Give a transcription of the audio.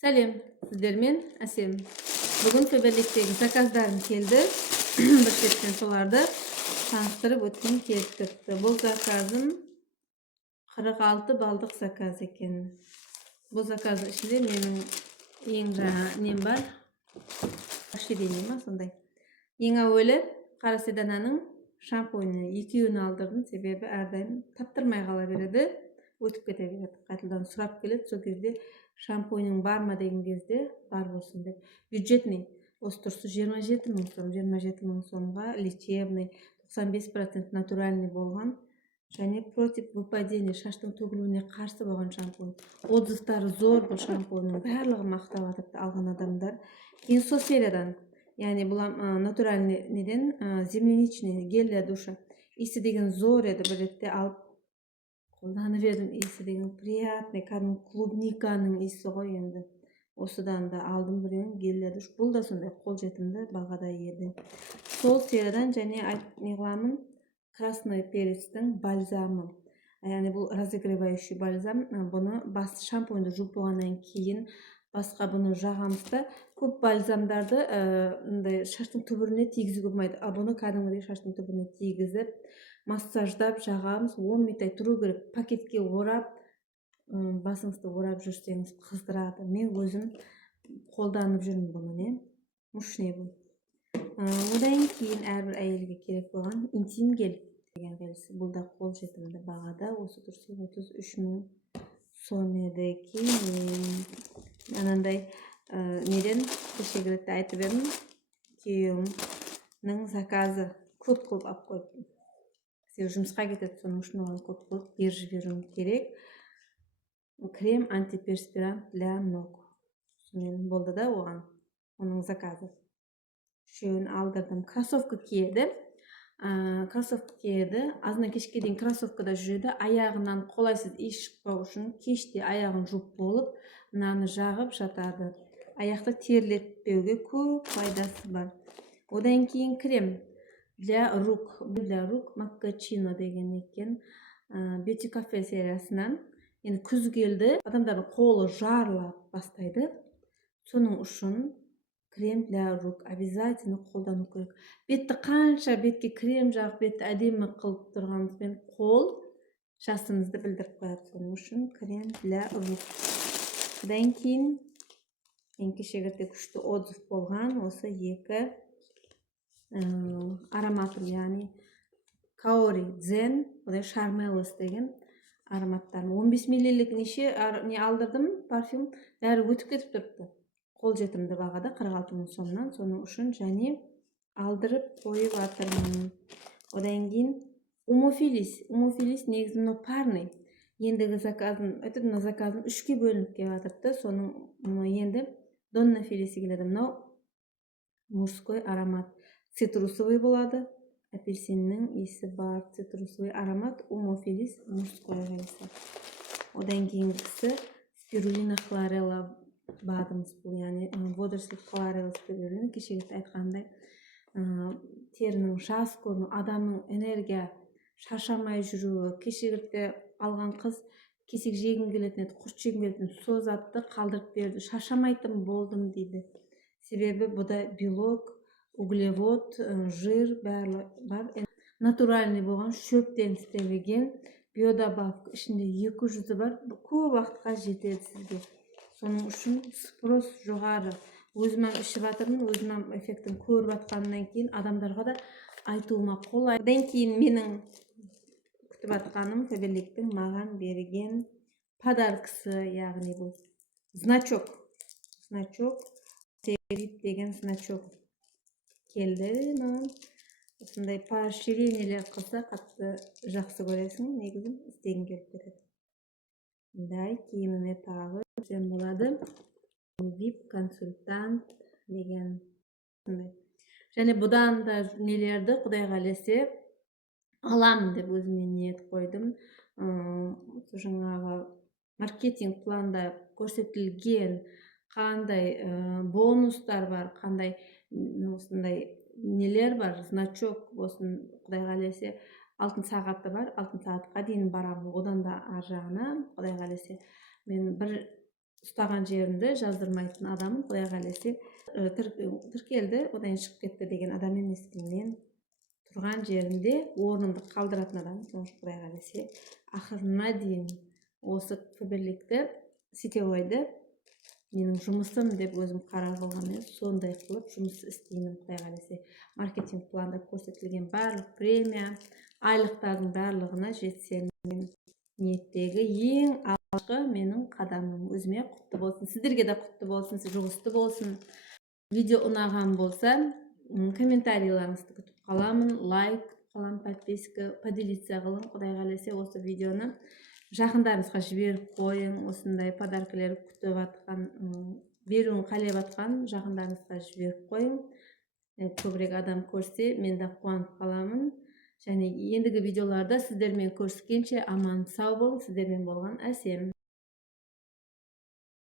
Сәлем, сіздермен әсем. Бүгін Феберликтегі заказдарым келді. Бір шеттен соларды таныстырып өткен келіп тұрды. Бұл заказым 46 балдық заказ екен. Бұл заказдың ішінде менің ең жаңа нем бар. Расширение ма сондай. Ең әуелі қара седананың шампуйны екеуін алдырдым, себебі әрдайым таптырмай қала береді, өтіп кете береді. Қайтадан сұрап келеді, сол кезде шампуйның бар ма деген кезде бар болсын деп. Бюджетный осы тұрсы 27 000 сом, 27 000 сомға лечебный, 95% натуральный болған және против выпадения, шаштың төгілуіне қарсы болған шампунь. Отзывтары зор бұл шампуньның, барлығы мақтап жатыр алған адамдар. Кейін сол сериядан, яғни бұл натуральный неден земляничный гель для душа. Иісі деген зор еді, бір ретте алып қолданып едім. Иісі деген приятный, кәдімгі клубниканың иісі ғой енді. Осыдан да алдым біреуін гель для душ. Бұл да сондай қолжетімді бағада еді. Сол сериядан және не қыламын, красный перецтің бальзамы. Яғни бұл разогревающий бальзам. Бұны бас шампуньды жуып болғаннан кейін басқа бұны жағамыз да, көп бальзамдарды шаштың түбіріне тигізуге болмайды. Бұны кәдімгідей шаштың түбіріне тигізіп, массаждап жағамыз, 10 минуттай тұру керек. Пакетке орап, басыңызды орап жүрсеңіз қыздырады. Мен өзім қолданып жүрмін бұны, не? Мушный бұл. Одан кейін әрбір әйелге керек болған интим гель деген келесі. Бұл да қолжетімді бағада. Осы тұрсы 33 000 сом еді. Кейін анандай неден кешегі ретте айтып едім, күйеуімнің заказы көп қылып алып қойдым. Жұмысқа кетеді, соның үшін оған көп қылып беріп жіберуім керек. Крем антиперспирант для ног. Сонымен болды да оған, оның заказы. Үшеуін алдырдым. Кроссовка киеді. Кроссовка киеді. Азынан кешке дейін кроссовкада жүреді. Аяғынан қолайсыз иіс шықпау үшін кеште аяғын жуып болып, мынаны жағып жатады. Аяқты терлетпеуге көп пайдасы бар. Одан кейін крем для рук. Для рук маккачино деген екен. Beauty Cafe сериясынан. Енді күз келді, адамдардың қолы жарыла бастайды. Соның үшін крем для рук обязательно қолдану керек. Бетті қанша бетке крем жағып, бетті әдемі қылып тұрғанымызбен қол жасымызды білдіріп қояды. Соның үшін крем для рук. Одан кейін кешегірде күшті отзыв болған осы екі ароматым, яғни Kaori Zen, одан Charmelos деген ароматтарын. 15 мл неше не алдырдым, парфюм, бәрі өтіп кетіп тұрыпты. Қолжетімді бағада 46 000 сомнан, соның үшін және алдырып қойып жатырмын. Одан кейін Умофилис негізі мынау парный. Ендігі заказым, мына заказым 3-ке бөлініп келіп жатырды. Соның енді Донна Филиси келеді. Мынау мужской аромат. Цитрусовый болады. Апельсиннің иісі бар, цитрусовый аромат. Умофилис мужской келесі. Одан кейінгісі спирулина хлорелла бадымыз бұл, яғни водоросль хлорелла спирулина. Кешегісі айтқандай терінің жас көріну, адамның энергия шаршамай жүруі. Кешегірде алған қыз кесек жегім келетін еді, құрт жегім келетін, сол затты қалдырып берді, шаршамайтын болдым дейді. Себебі бұда белок, углевод, жир барлы бар. Натуральный болған шөптен істелген биодобавка, ішінде 200 бар, көп уақытқа жетеді сізге. Соның үшін спрос жоғары. Өзімім ішіп жатырмын, өзімім эффектін көріп жатқаннан кейін адамдарға да айтуыма қолай. Одан кейін менің күтіп жатқаным Феберликтің маған берген подаркысы, яғни бұл значок. Серит деген значок келді. Осындай поощрениелер қылса қатты жақсы көресің, негізін істеген келіп кетеді. Киіміме тағы жем болады. VIP консультант деген. Және бұдан да нелерді құдайға ілесе аламын деп өзіме ниет қойдым. Жаңағы маркетинг планда көрсетілген қандай бонустар бар, қандай осындай нелер бар, значок болсын, құдайға ілесе алтын сағаты бар, алтын сағатқа дейін барамын. Одан да ар жағына құдайға ілесе мен бір ұстаған жерімді жаздырмайтын адаммын. Құдай қаласа тіркелді, одан шығып кетті деген адам емеспін мен. Тұрған жерімде орнымды қалдыратын адаммын. Соңғы Құдай қаласа ақырына дейін осы фаберликті сетевойды менің жұмысым деп өзім қарап алған ем. Сондай қылып жұмыс істеймін. Құдай қаласа маркетинг планда көрсетілген барлық премия, айлықтардың барлығына жетсем, ниеттегі ең алғашқы менің қадамым. Өзіме құтты болсын, сіздерге де құтты болсын, жұғысты болсын. Видео ұнаған болса, комментарийларыңызды күтіп қаламын, лайк күтіп қаламын, подписка, поделиться қылың. Құдай қаласа осы видеоны жақындарыңызға жіберіп қойың. Осындай подаркілер күтіп жатқан, беруін қалап жатқан жақындарыңызға жіберіп қойың. Көбірек адам көрсе, мен де қуанып қаламын. Және ендігі видеоларда сіздермен көріскенше аман сау болың. Сіздермен болған Әсем.